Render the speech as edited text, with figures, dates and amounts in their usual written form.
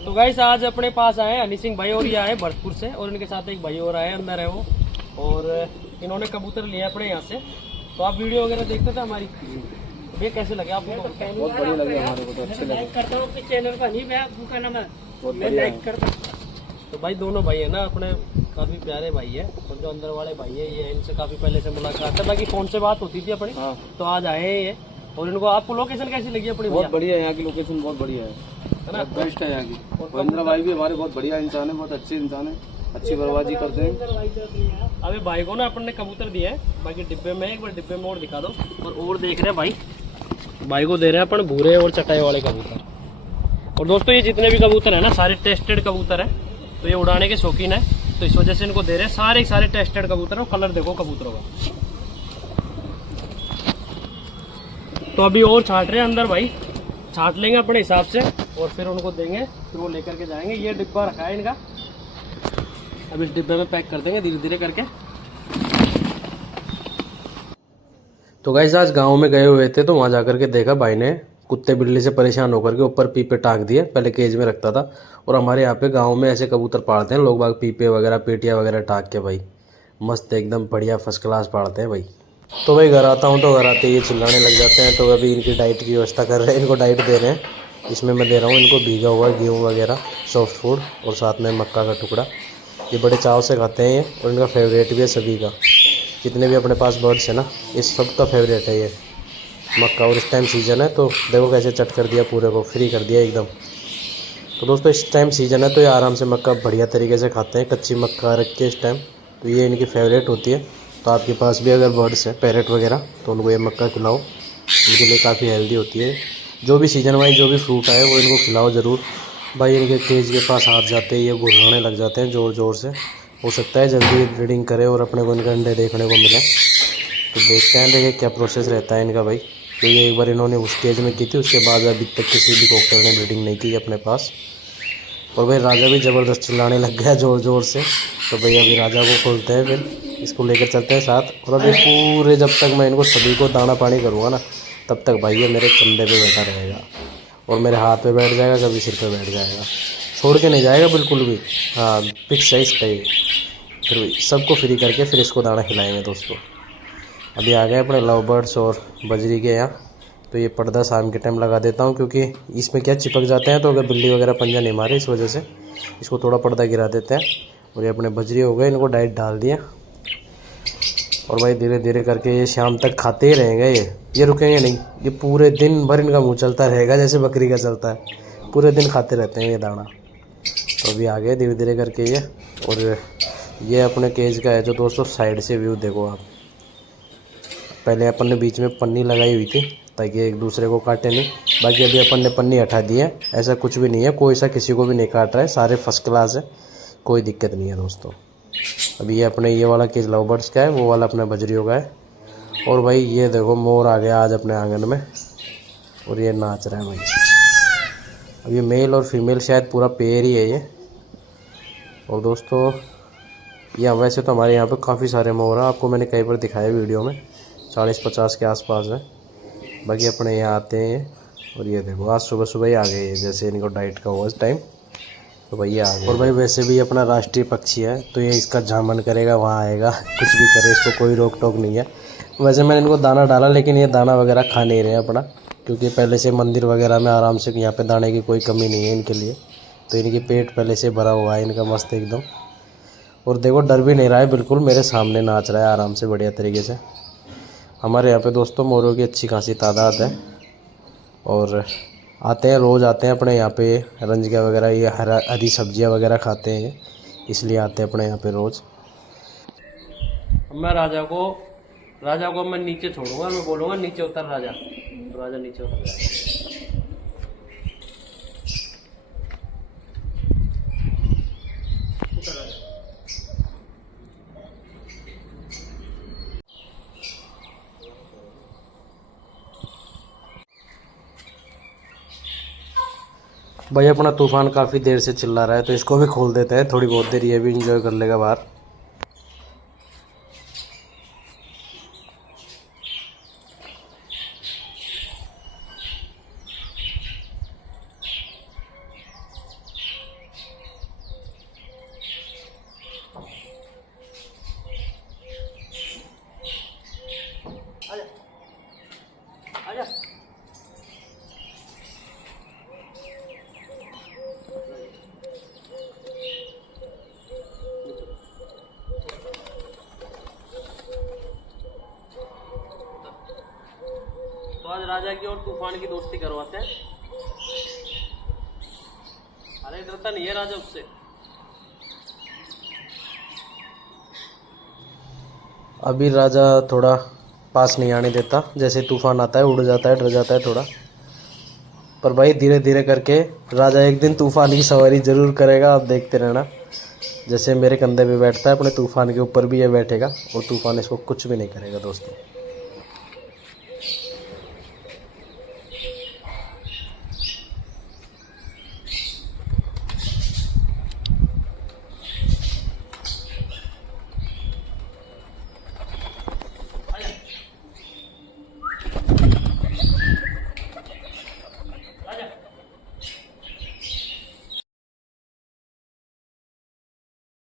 तो गाइस आज अपने पास आए हनी सिंह भाई और ये आए भरतपुर से और इनके साथ एक भाई और आए, अंदर है वो, और इन्होंने कबूतर लिए अपने यहाँ से। तो आप वीडियो वगैरह देखते थे हमारी, तो ये कैसे लगे आपको? बहुत बढ़िया लगे हमारे को, तो अच्छे लगे। लाइक करता हूँ अपने चैनल का, नहीं मैं आपका नाम है, बहुत मैं बढ़िया लाइक करता हूँ। तो भाई दोनों भाई है ना अपने, काफ़ी प्यारे भाई है, और जो अंदर वाले भाई है ये इनसे काफ़ी पहले से मुलाकात है, बाकी फ़ोन से बात होती थी अपनी। हाँ। तो आज आए हैं ये, और इनको आपको लोकेशन कैसी लगी अपनी? बहुत बढ़िया है यहाँ की लोकेशन, बहुत बढ़िया है ना, बेस्ट है यहाँ की। और इंद्रा भाई भी हमारे बहुत बढ़िया इंसान है, बहुत अच्छे इंसान है, अच्छी बर्बादी करते हैं। अभी भाई को ना अपन ने कबूतर दिए हैं, बाकी डिब्बे में, एक बार डिब्बे में और दिखा दो। और देख रहे हैं भाई को दे रहे हैं अपन भूरे और चटाई वाले कबूतर। और दोस्तों ये जितने भी कबूतर है ना सारे टेस्टेड कबूतर है, तो ये उड़ाने के शौकीन है, तो इस वजह से इनको दे रहे हैं। सारे टेस्टेड कबूतर है, कलर देखो कबूतरों का। तो अभी और छाट रहे हैं अंदर भाई, छाट लेंगे अपने हिसाब से और फिर उनको देंगे, फिर वो लेकर के जाएंगे। ये डिब्बा रखा है इनका, अब इस डिब्बे में पैक कर देंगे धीरे धीरे करके। तो गाइस आज गांव में गए हुए थे, तो वहां जाकर के देखा भाई ने कुत्ते बिल्ली से परेशान होकर के ऊपर पीपे टांग दिए। पहले केज में रखता था, और हमारे यहाँ पे गांव में ऐसे कबूतर पालते हैं लोग बाग, पीपे वगैरह पेटियाँ वगैरह टांग के भाई मस्त एकदम बढ़िया फर्स्ट क्लास पालते हैं भाई। तो भाई घर आता हूँ तो घर आते ये चिल्लाने लग जाते हैं। तो अभी इनकी डाइट की व्यवस्था कर रहे हैं, इनको डाइट दे रहे हैं। इसमें मैं दे रहा हूँ इनको भीगा हुआ गेहूँ वगैरह, सॉफ्ट फूड, और साथ में मक्का का टुकड़ा। ये बड़े चाव से खाते हैं ये, और इनका फेवरेट भी है सभी का, जितने भी अपने पास बर्ड्स है ना, इस सब का फेवरेट है ये मक्का। और इस टाइम सीज़न है तो देखो कैसे चट कर दिया, पूरे को फ्री कर दिया एकदम। तो दोस्तों इस टाइम सीज़न है तो ये आराम से मक्का बढ़िया तरीके से खाते हैं, कच्ची मक्का रख के इस टाइम, तो ये इनकी फेवरेट होती है। तो आपके पास भी अगर बर्ड्स हैं पैरेट वगैरह, तो उनको ये मक्का खिलाओ, इनके लिए काफ़ी हेल्दी होती है। जो भी सीज़न वाइज जो भी फ्रूट आए वो इनको खिलाओ ज़रूर भाई। इनके केज के पास हाथ जाते ही ये गुर्राने लग जाते हैं ज़ोर ज़ोर से। हो सकता है जल्दी ब्रीडिंग करे और अपने को इनके अंडे देखने को मिले। तो देखते हैं देखिए क्या प्रोसेस रहता है इनका भाई। तो ये एक बार इन्होंने उस केज में की थी, उसके बाद अभी तक किसी भी कॉकटेल ने ब्रीडिंग नहीं की अपने पास। और भाई राजा भी ज़बरदस्त चिल्लाने लग गया ज़ोर ज़ोर से। तो भाई अभी राजा को खोलते हैं, फिर इसको लेकर चलते हैं साथ। और अभी पूरे जब तक मैं इनको सभी को दाना पानी करूँगा ना, तब तक भाई ये मेरे कंधे पे बैठा रहेगा और मेरे हाथ पे बैठ जाएगा, कभी सिर पे बैठ जाएगा, छोड़ के नहीं जाएगा बिल्कुल भी। हाँ फिक्स है इसका ये। फिर सबको फ्री करके फिर इसको दाना खिलाएंगे दोस्तों। अभी आ गए अपने लव बर्ड्स और बजरी के यहाँ। तो ये पर्दा शाम के टाइम लगा देता हूँ, क्योंकि इसमें क्या चिपक जाते हैं, तो अगर बिल्ली वगैरह पंजा नहीं मारे, इस वजह से इसको थोड़ा पर्दा गिरा देते हैं। और ये अपने बजरी हो गए, इनको डाइट डाल दिया। और भाई धीरे धीरे करके ये शाम तक खाते ही रहेंगे, ये रुकेंगे नहीं। ये पूरे दिन भर इनका मुँह चलता रहेगा, जैसे बकरी का चलता है, पूरे दिन खाते रहते हैं ये दाना। तो अभी आ गए धीरे धीरे करके ये। और ये अपने केज का है जो दोस्तों, साइड से व्यू देखो आप। पहले अपन ने बीच में पन्नी लगाई हुई थी ताकि एक दूसरे को काटे नहीं, बाकी अभी अपन ने पन्नी हटा दी है। ऐसा कुछ भी नहीं है, कोई सा किसी को भी नहीं काट रहा है, सारे फर्स्ट क्लास है, कोई दिक्कत नहीं है दोस्तों। अभी ये अपने ये वाला केज लव बर्ड्स का है, वो वाला अपने बजरियों का है। और भाई ये देखो मोर आ गया आज अपने आंगन में, और ये नाच रहा है भाई। अब ये मेल और फीमेल शायद पूरा पेयर ही है ये। और दोस्तों ये वैसे तो हमारे यहाँ पे काफ़ी सारे मोर हैं, आपको मैंने कई बार दिखाया वीडियो में, 40-50 के आसपास है। बाकी अपने यहाँ आते हैं। और ये देखो आज सुबह सुबह ही आ गए ये, जैसे इनको डाइट का हुआ इस टाइम, तो भैया आ गए। और भाई वैसे भी अपना राष्ट्रीय पक्षी है, तो ये इसका जहाँ मन करेगा वहाँ आएगा, कुछ भी करे, इसको कोई रोक टोक नहीं है। वैसे मैंने इनको दाना डाला, लेकिन ये दाना वगैरह खा नहीं रहे अपना, क्योंकि पहले से मंदिर वगैरह में आराम से यहाँ पे दाने की कोई कमी नहीं है इनके लिए। तो इनकी पेट पहले से भरा हुआ है इनका मस्त एकदम। और देखो डर भी नहीं रहा है बिल्कुल, मेरे सामने नाच रहा है आराम से बढ़िया तरीके से। हमारे यहाँ पे दोस्तों मोरों की अच्छी खासी तादाद है, और आते हैं रोज़ आते हैं अपने यहाँ पे। रंजगा वगैरह ये हरी सब्जियाँ वगैरह खाते हैं, इसलिए आते हैं अपने यहाँ पे रोज़। मैं राजा को मैं नीचे छोड़ूंगा, मैं बोलूँगा नीचे उतर राजा, तो राजा नीचे उतर जाएगा। भाई अपना तूफान काफ़ी देर से चिल्ला रहा है, तो इसको भी खोल देते हैं, थोड़ी बहुत देर ये भी इंजॉय कर लेगा बाहर। राजा की और तूफान की दोस्ती करवाते हैं। अरे डरता नहीं है राजा उससे। अभी राजा थोड़ा पास नहीं आने देता, जैसे तूफान आता है उड़ जाता है, डर जाता है थोड़ा। पर भाई धीरे धीरे करके राजा एक दिन तूफान की सवारी जरूर करेगा, आप देखते रहना। जैसे मेरे कंधे पे बैठता है अपने तूफान के ऊपर भी ये बैठेगा और तूफान इसको कुछ भी नहीं करेगा दोस्तों।